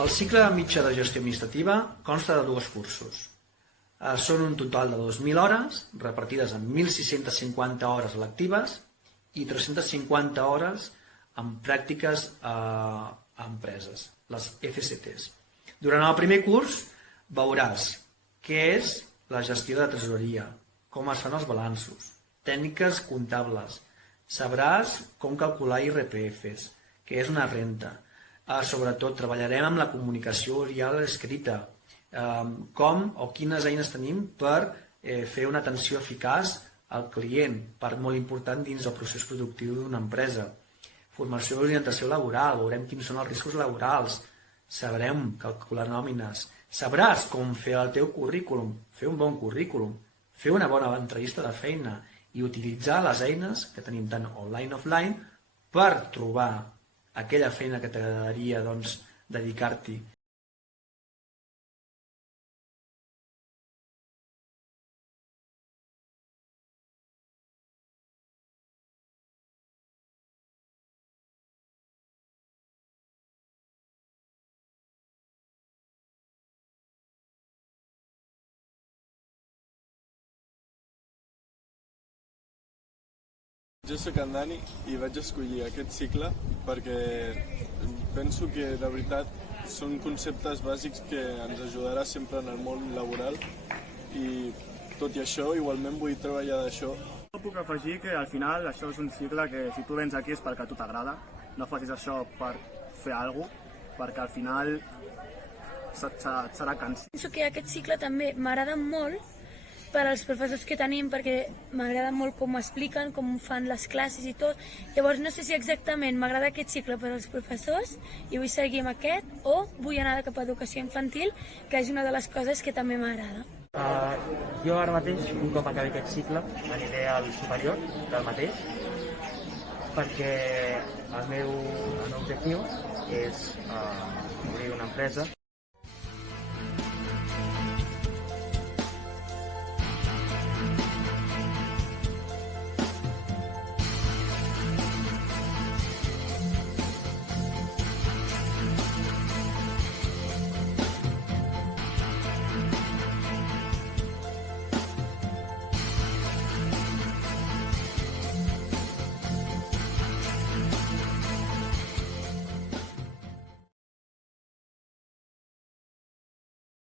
El cicle mitjà de gestió administrativa consta de 2 cursos. Són un total de 2.000 hores, repartides en 1.650 hores lectives i 350 hores en pràctiques a empreses, les FCTs. Durant el primer curs veuràs què és la gestió de tresoreria, com es fan els balanços, tècniques comptables, sabràs com calcular IRPFs, què és una renta. Sobretot treballarem amb la comunicació oral escrita, com o quines eines tenim per fer una atenció eficaç al client, part molt important dins del procés productiu d'una empresa. Formació i orientació laboral, veurem quins són els riscos laborals, sabrem calcular nòmines, sabràs com fer el teu currículum, fer un bon currículum, fer una bona entrevista de feina i utilitzar les eines que tenim tant online i offline per trobar aquella feina que t'agradaria dedicar-t'hi. Jo soc en Dani i vaig escollir aquest cicle perquè penso que de veritat són conceptes bàsics que ens ajudarà sempre en el món laboral i tot i això igualment vull treballar d'això. Puc afegir que al final això és un cicle que si tu vens aquí és perquè a tu t'agrada, no facis això per fer alguna cosa, perquè al final serà cansat. Penso que aquest cicle també m'agrada molt per als professors que tenim, perquè m'agrada molt com expliquen, com fan les classes i tot. Llavors no sé si exactament m'agrada aquest cicle per als professors i vull seguir amb aquest, o vull anar cap a educació infantil, que és una de les coses que també m'agrada. Jo ara mateix, un cop acabi aquest cicle, aniré al superior del mateix, perquè el meu objectiu és obrir una empresa.